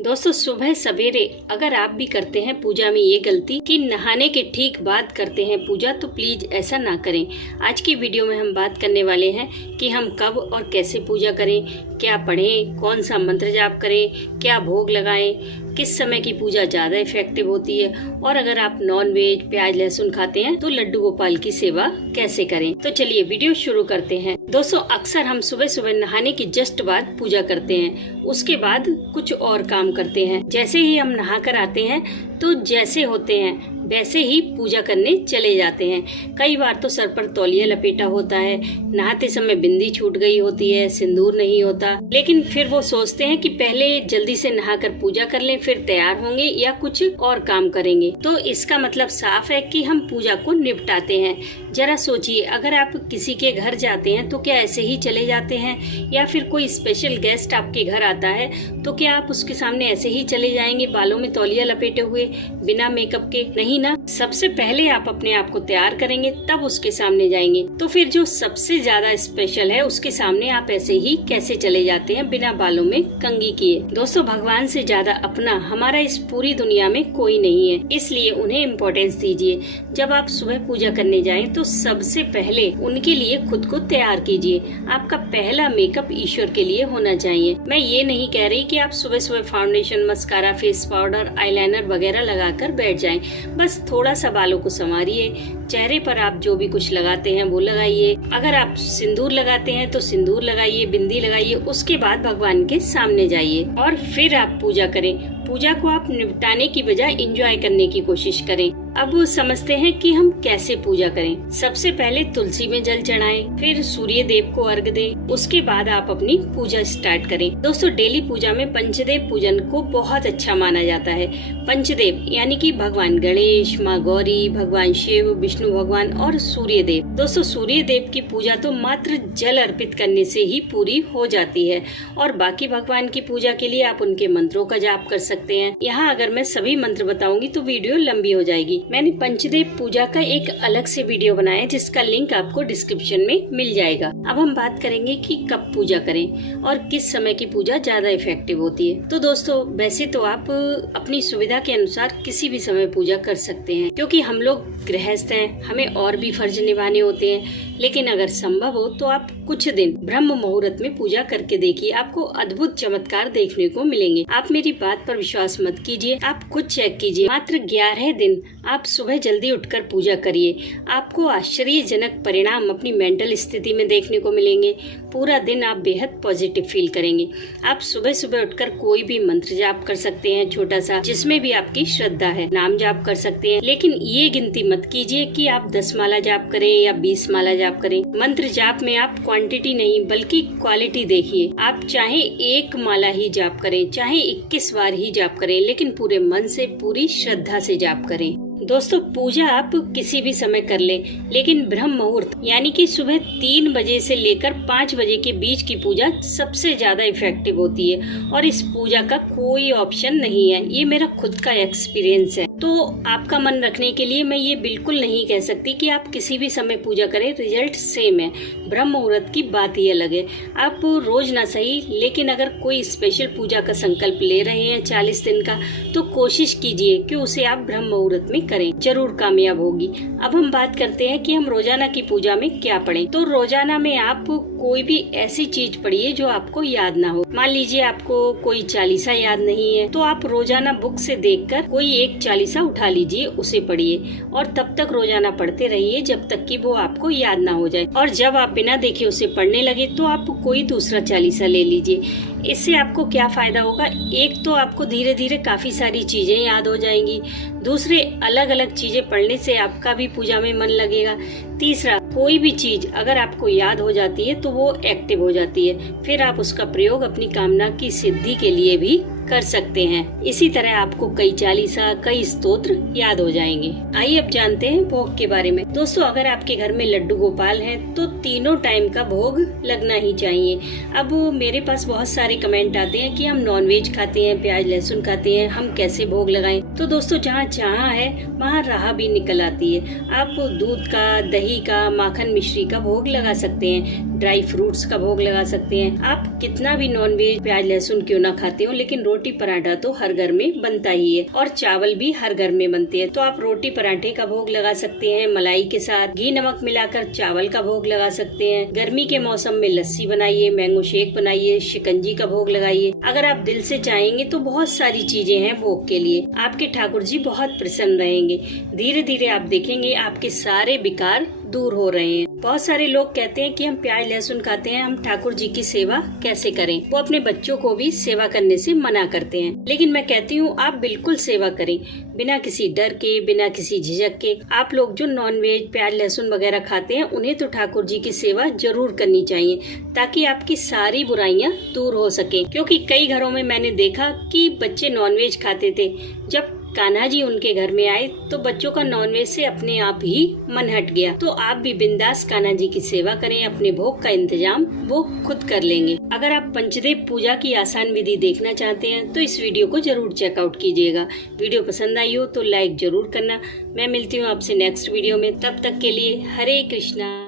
दोस्तों सुबह सवेरे अगर आप भी करते हैं पूजा में ये गलती कि नहाने के ठीक बाद करते हैं पूजा, तो प्लीज ऐसा ना करें। आज की वीडियो में हम बात करने वाले हैं कि हम कब और कैसे पूजा करें, क्या पढ़ें, कौन सा मंत्र जाप करें, क्या भोग लगाएं, किस समय की पूजा ज्यादा इफेक्टिव होती है, और अगर आप नॉन वेज प्याज लहसुन खाते हैं तो लड्डू गोपाल की सेवा कैसे करें। तो चलिए वीडियो शुरू करते हैं। दोस्तों अक्सर हम सुबह सुबह नहाने की जस्ट बाद पूजा करते हैं, उसके बाद कुछ और काम करते हैं। जैसे ही हम नहा कर आते हैं तो जैसे होते हैं वैसे ही पूजा करने चले जाते हैं। कई बार तो सर पर तौलिया लपेटा होता है, नहाते समय बिंदी छूट गई होती है, सिंदूर नहीं होता, लेकिन फिर वो सोचते हैं कि पहले जल्दी से नहाकर पूजा कर लें, फिर तैयार होंगे या कुछ और काम करेंगे। तो इसका मतलब साफ है कि हम पूजा को निपटाते हैं। जरा सोचिए, अगर आप किसी के घर जाते हैं तो क्या ऐसे ही चले जाते हैं, या फिर कोई स्पेशल गेस्ट आपके घर आता है तो क्या आप उसके सामने ऐसे ही चले जाएंगे बालों में तौलिया लपेटे हुए बिना मेकअप के? नहीं ना, सबसे पहले आप अपने आप को तैयार करेंगे तब उसके सामने जाएंगे। तो फिर जो सबसे ज्यादा स्पेशल है उसके सामने आप ऐसे ही कैसे चले जाते हैं बिना बालों में कंघी किए? दोस्तों भगवान से ज्यादा अपना हमारा इस पूरी दुनिया में कोई नहीं है, इसलिए उन्हें इम्पोर्टेंस दीजिए। जब आप सुबह पूजा करने जाएं तो सबसे पहले उनके लिए खुद को तैयार कीजिए। आपका पहला मेकअप ईश्वर के लिए होना चाहिए। मैं ये नहीं कह रही कि आप सुबह सुबह foundation, mascara, face powder, eyeliner वगैरह लगाकर बैठ जाएं। बस थोड़ा सा बालों को संवारिए, चेहरे पर आप जो भी कुछ लगाते हैं वो लगाइए। अगर आप सिंदूर लगाते हैं तो सिंदूर लगाइए, बिंदी लगाइए, उसके बाद भगवान के सामने जाइए और फिर आप पूजा करें। पूजा को आप निपटाने की बजाय एंजॉय करने की कोशिश करें। अब समझते हैं कि हम कैसे पूजा करें। सबसे पहले तुलसी में जल चढ़ाएं, फिर सूर्य देव को अर्घ दें, उसके बाद आप अपनी पूजा स्टार्ट करें। दोस्तों डेली पूजा में पंचदेव पूजन को बहुत अच्छा माना जाता है। पंचदेव यानी कि भगवान गणेश, माँ गौरी, भगवान शिव, विष्णु भगवान और सूर्य देव। दोस्तों सूर्य देव की पूजा तो मात्र जल अर्पित करने से ही पूरी हो जाती है, और बाकी भगवान की पूजा के लिए आप उनके मंत्रों का जाप कर सकते हैं। यहाँ अगर मैं सभी मंत्र बताऊंगी तो वीडियो लंबी हो जाएगी। मैंने पंचदेव पूजा का एक अलग से वीडियो बनाया है जिसका लिंक आपको डिस्क्रिप्शन में मिल जाएगा। अब हम बात करेंगे कि कब पूजा करें और किस समय की पूजा ज्यादा इफेक्टिव होती है। तो दोस्तों वैसे तो आप अपनी सुविधा के अनुसार किसी भी समय पूजा कर सकते हैं, क्योंकि हम लोग गृहस्थ हैं, हमें और भी फर्ज निभाने होते हैं। लेकिन अगर संभव हो तो आप कुछ दिन ब्रह्म मुहूर्त में पूजा करके देखिए, आपको अद्भुत चमत्कार देखने को मिलेंगे। आप मेरी बात पर विश्वास मत कीजिए, आप खुद चेक कीजिए। मात्र 11 दिन आप सुबह जल्दी उठकर पूजा करिए, आपको आश्चर्यजनक परिणाम अपनी मेंटल स्थिति में देखने को मिलेंगे। पूरा दिन आप बेहद पॉजिटिव फील करेंगे। आप सुबह सुबह उठकर कोई भी मंत्र जाप कर सकते हैं, छोटा सा, जिसमें भी आपकी श्रद्धा है। नाम जाप कर सकते हैं, लेकिन ये गिनती मत कीजिए कि आप 10 माला जाप करें या 20 माला जाप करें। मंत्र जाप में आप क्वांटिटी नहीं बल्कि क्वालिटी देखिए। आप चाहे 1 माला ही जाप करें, चाहे 21 बार ही जाप करें, लेकिन पूरे मन से, पूरी श्रद्धा से जाप करें। दोस्तों पूजा आप किसी भी समय कर लें, लेकिन ब्रह्म मुहूर्त यानी कि सुबह 3 बजे से लेकर 5 बजे के बीच की पूजा सबसे ज्यादा इफेक्टिव होती है, और इस पूजा का कोई ऑप्शन नहीं है। ये मेरा खुद का एक्सपीरियंस है। तो आपका मन रखने के लिए मैं ये बिल्कुल नहीं कह सकती कि आप किसी भी समय पूजा करें, रिजल्ट सेम है। ब्रह्म मुहूर्त की बात ही अलग है। आप रोज ना सही, लेकिन अगर कोई स्पेशल पूजा का संकल्प ले रहे हैं 40 दिन का, तो कोशिश कीजिए कि उसे आप ब्रह्म मुहूर्त में करें, जरूर कामयाब होगी। अब हम बात करते हैं कि हम रोजाना की पूजा में क्या पढ़ें। तो रोजाना में आप कोई भी ऐसी चीज पढ़िए जो आपको याद ना हो। मान लीजिए आपको कोई चालीसा याद नहीं है, तो आप रोजाना बुक से देखकर कोई एक चालीसा उठा लीजिए, उसे पढ़िए, और तब तक रोजाना पढ़ते रहिए जब तक कि वो आपको याद ना हो जाए। और जब आप बिना देखे उसे पढ़ने लगे तो आप कोई दूसरा चालीसा ले लीजिए। इससे आपको क्या फायदा होगा? एक तो आपको धीरे धीरे काफी सारी चीजें याद हो जाएंगी, दूसरे अलग अलग चीजें पढ़ने से आपका भी पूजा में मन लगेगा, तीसरा कोई भी चीज अगर आपको याद हो जाती है तो वो एक्टिव हो जाती है, फिर आप उसका प्रयोग अपनी कामना की सिद्धि के लिए भी कर सकते हैं। इसी तरह आपको कई चालीसा, कई स्तोत्र याद हो जाएंगे। आइए अब जानते हैं भोग के बारे में। दोस्तों अगर आपके घर में लड्डू गोपाल हैं तो तीनों टाइम का भोग लगना ही चाहिए। अब मेरे पास बहुत सारे कमेंट आते हैं कि हम नॉनवेज खाते हैं, प्याज लहसुन खाते हैं, हम कैसे भोग लगाएं? तो दोस्तों जहाँ चाह है वहाँ राह भी निकल आती है। आप दूध का, दही का, माखन मिश्री का भोग लगा सकते हैं, ड्राई फ्रूट्स का भोग लगा सकते हैं। आप कितना भी नॉनवेज प्याज लहसुन क्यों ना खाते हो, लेकिन रोटी रोटी पराठा तो हर घर में बनता ही है और चावल भी हर घर में बनते हैं। तो आप रोटी पराठे का भोग लगा सकते हैं, मलाई के साथ घी नमक मिलाकर चावल का भोग लगा सकते हैं। गर्मी के मौसम में लस्सी बनाइए, मैंगो शेक बनाइए, शिकंजी का भोग लगाइए। अगर आप दिल से चाहेंगे तो बहुत सारी चीजें हैं भोग के लिए। आपके ठाकुर जी बहुत प्रसन्न रहेंगे। धीरे धीरे आप देखेंगे आपके सारे विकार दूर हो रहे हैं। बहुत सारे लोग कहते हैं कि हम प्याज लहसुन खाते हैं, हम ठाकुर जी की सेवा कैसे करें। वो अपने बच्चों को भी सेवा करने से मना करते हैं, लेकिन मैं कहती हूँ आप बिल्कुल सेवा करें, बिना किसी डर के, बिना किसी झिझक के। आप लोग जो नॉनवेज प्याज लहसुन वगैरह खाते हैं उन्हें तो ठाकुर जी की सेवा जरूर करनी चाहिए, ताकि आपकी सारी बुराइयां दूर हो सके। क्योंकि कई घरों में मैंने देखा कि बच्चे नॉनवेज खाते थे, जब कान्हा जी उनके घर में आए तो बच्चों का नॉनवेज से अपने आप ही मन हट गया। तो आप भी बिंदास कान्हा जी की सेवा करें, अपने भोग का इंतजाम वो खुद कर लेंगे। अगर आप पंचदेव पूजा की आसान विधि देखना चाहते हैं तो इस वीडियो को जरूर चेकआउट कीजिएगा। वीडियो पसंद आई हो तो लाइक जरूर करना। मैं मिलती हूँ आपसे नेक्स्ट वीडियो में, तब तक के लिए हरे कृष्णा।